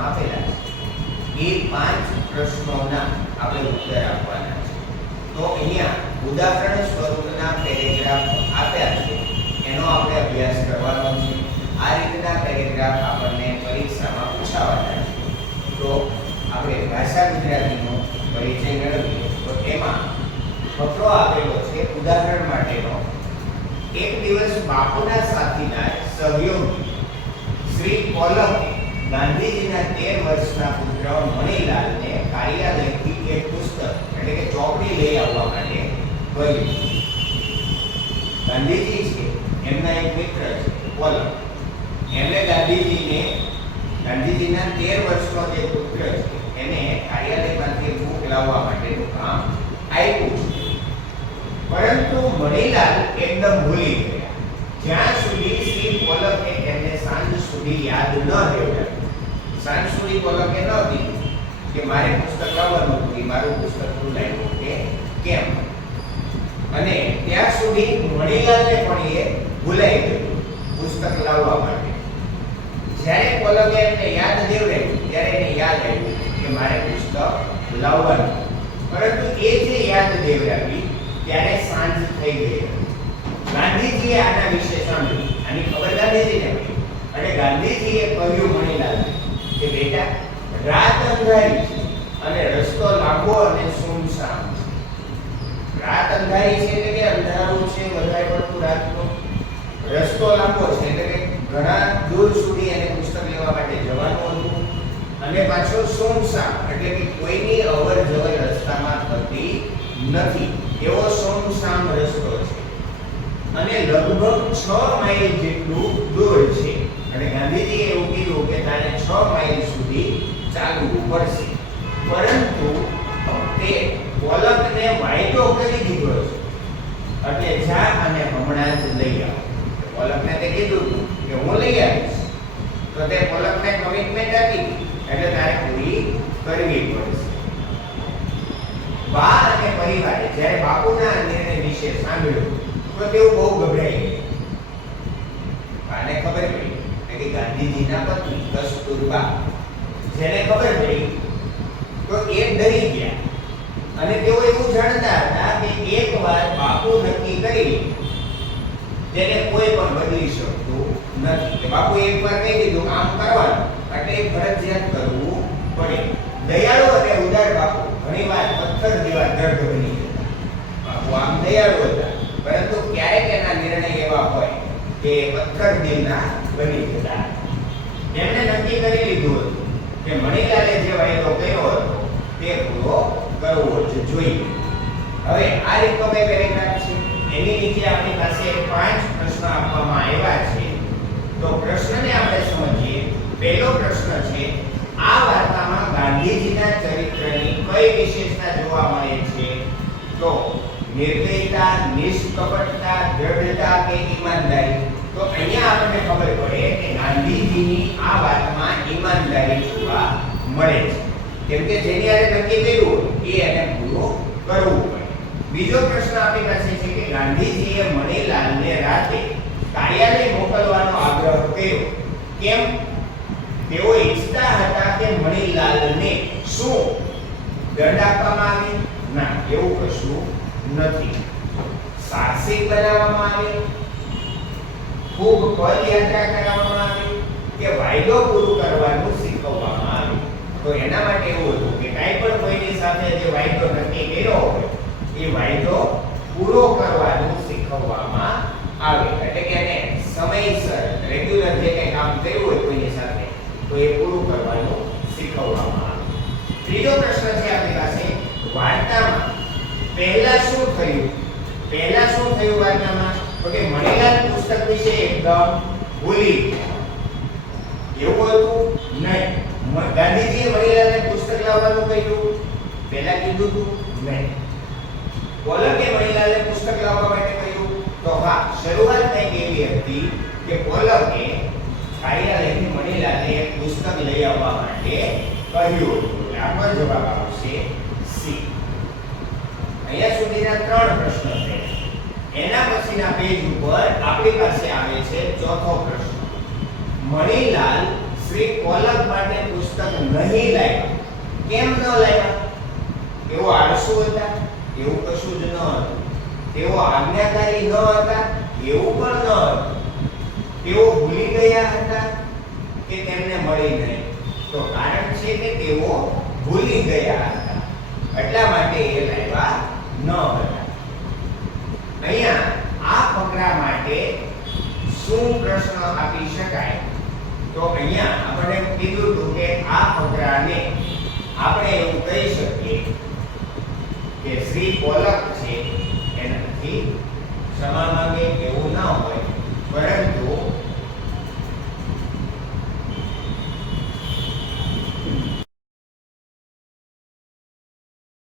ભાગમાં આપેલા છે એ 5 પ્રશ્નોના આપણે ઉત્તર આપવાના છે. તો અહીંયા ઉદાહરણ સ્વરૂપના પેરેગ્રાફ આપ્યા છે એનો આપણે અભ્યાસ કરવાનો છે. આ રીતના પેરેગ્રાફ આપણને પરીક્ષામાં પૂછાવાના છે. તો આપણે ભાષા ગુજરાતીનો પરિચય મેળવીએ તો એમાં ફકરો આપેલો છે ઉદાહરણ માટેનો. એક દિવસ બાપુના સાથીદાર સહયોગી શ્રી કોલમ ગાંધીજીના 13 વર્ષના પુત્ર મણીલાલને કાર્યાલયથી એક પુસ્તક એટલે કે ચોપડી લઈ આવવા માટે કહ્યું. ગાંધીજી છે એમના એક મિત્ર છે કોલમ. એમણે ગાંધીજીના 13 વર્ષનો જે પુત્ર છે એને કાર્યાલયમાંથી બુક લાવવા માટેનું કામ આપ્યું છે. પરંતુ મણીલાલ એકદમ ભૂલી ગયા. જ્યાં સુધી શ્રી કોલમે એમને સાંજ સુધી યાદ ન રહેવું. સાંજ સુધી કોલમે ન કીધું કે મારે પુસ્તક લાવવાનું હતું, મારું પુસ્તક તું લાવ્યો કે કેમ. અને ત્યાં સુધી મણીલાલને પણ એ ભૂલાઈ ગયું પુસ્તક લાવવા માટે. જ્યારે કોલમે એમને યાદ દેવડાવ્યું ત્યારે એને યાદ આવ્યું કે મારે પુસ્તક લાવવાનું. પરંતુ એ જે યાદ દેવડાવી ત્યારે સાંજ થઈ ગઈ. ગાંધીજીએ આના વિશે સાંભળ્યું. આની ખબર ગાંધીજીને પડી અને ગાંધીજીએ કહ્યું મણીલાલને કે બેટા, રાત અંધારી છે અને રસ્તો લાંબો અને સુનસાન છે. રાત અંધારી છે એટલે કે અંધારું છે વધારે પડતું રાતનો. રસ્તો લાંબો છે એટલે કે ઘણા દૂર સુધી એને પુસ્તક લેવા માટે જવાનું હતું. અને પાછો સુનસાન એટલે કે કોઈની અવર જવર રસ્તામાં થતી નથી એવો સુનસાન રસ્તો છે. અને લગભગ 6 માઇલ જેટલું દૂર છે. અને ગાંધીજીએ એવું કીધું કે તારે 6 માઇલ સુધી ચાલવું પડશે. પરંતુ તે કોલમને વાયદો કરી દીધો છે એટલે જા અને હમણાં જ લઈ આવ. કોલમને તે કીધું કે હું લઈ આવીશ. તો તે કોલમને કમિટમેન્ટ આપી એટલે તારે પૂરી કરવી પડશે. બા અને પરિવારે જ્યારે બાપુના નિર્ણય વિશે સાંભળ્યું તો તેઓ બહુ ગભરાઈ ગયા. બાને ખબર પડી કે ગાંધીજીના પત્ની કસ્તુરબા જેને ખબર પડી તો એ ડરી ગયા. અને તેઓ એવું જાણતા હતા કે એકવાર બાપુ નક્કી કરી તેને કોઈ પણ બદલી શકતું નથી. કે બાપુ એકવાર કહી દીધું કામ કરવાનું એટલે ફરજિયાત કરવું પડે. દયાળુ અને ઉદાર બાપુ ઘણીવાર પથ્થર જેવા દર્દ બની જતા. બાપુ આમ દયાળુ હતા પરંતુ ક્યારેક એના નિર્ણય એવા હોય કે પથ્થર દિલના બની જતા. એમણે નક્કી કરી લીધું હતું કે મણીલાલે જે વાયદો કર્યો હતો તે પૂરો કરવો જ જોઈએ. હવે આ રીતનો બે પેરેગ્રાફ છે. એની નીચે આપણી પાસે 5 પ્રશ્ન આપવામાં આવ્યા છે. તો પ્રશ્નને આપણે સમજીએ. પહેલો પ્રશ્ન છે, આ વાર્તામાં ગાંધીજીના ચરિત્રની કઈ વિશેષતા જોવા મળે છે? તો નિર્દયતા, નિષ્કપટતા, દ્રઢતા કે ઈમાનદારી? તો અહીંયા આપણને ખબર પડે કે ગાંધીજીની આ વાતમાં ઈમાનદારી જોવા મળે છે. કેમ કે જેની આરે નક્કી કર્યું એ એને પૂરું કરવું પડે. બીજો પ્રશ્ન આપણી પાસે છે કે ગાંધીજીએ મણીલાલને રાતે કાર્યાલય મોકલવાનો આગ્રહ કર્યો. કેમ? તેઓ ઈચ્છતા હતા કે મણીલાલને શું દંડ આપવામાં આવે? ના, એવું કશું નથી. સાહસિક બનાવવામાં આવે, ખૂબ પદયાત્રા કરાવવામાં આવે કે વાયદો પૂરું કરવાનું શીખવવામાં આવે? તો એના માટે એવું હતું કે કાંઈ પણ કોઈની સાથે જે વાયદો નક્કી કર્યો હોય એ વાયદો પૂરો કરવાનું શીખવવામાં આવે. એટલે કે એને સમયસર રેગ્યુલર જે કંઈ કામ કર્યું હોય કોઈની સાથે તો એ પૂરું કરવાનું શીખવવામાં આવે. ત્રીજો પ્રશ્ન છે આપણી પાસે, વાર્તામાં પહેલા શું થયું? પહેલા શું થયું વાર્તામાં? તો કે મણીલાલ પુસ્તક વિશે એકદમ ભૂલી ગયા. એવું હતું નહીં. ગાંધીજીએ મણીલાલને પુસ્તક લાવવાનું કહ્યું? પહેલા કીધું હતું? નહીં. કોલમે મણીલાલને પુસ્તક લાવવા માટે કહ્યું? તો હા, શરૂઆત કંઈક એવી હતી કે કોલમે કાર્યાલયથી મણીલાલને એક પુસ્તક લઈ આવવા માટે કહ્યું. આપણો જવાબ આવશે સી. અહીંયા સુધીના 3 પ્રશ્નો છે. એના પછીના પેજ ઉપર આપણી પાસે આવે છે ચોથો પ્રશ્ન. મણીલાલ શ્રી કોલમ માટે પુસ્તક નહીં લાવ્યા. કેમ ન લાવ્યા? તેઓ આળસુ હતા? એવું કશું જ ન હતું. તેઓ આજ્ઞાકારી ન હતા? એવું પણ ન હતું. તેઓ ભૂલી ગયા હતા કે તેમને મળી નહીં? તો કારણ છે કે તેઓ ભૂલી ગયા હતા, એટલા માટે એ લાવ્યા ન હતા. અહીંયા આ ફકરા માટે શું પ્રશ્ન આપી શકાય? તો અહીંયા આપણે કીધું હતું કે આ ફકરાને આપણે એવું કહી શકીએ કે શ્રી પોલક છે એનાથી ક્ષમા માંગે એવું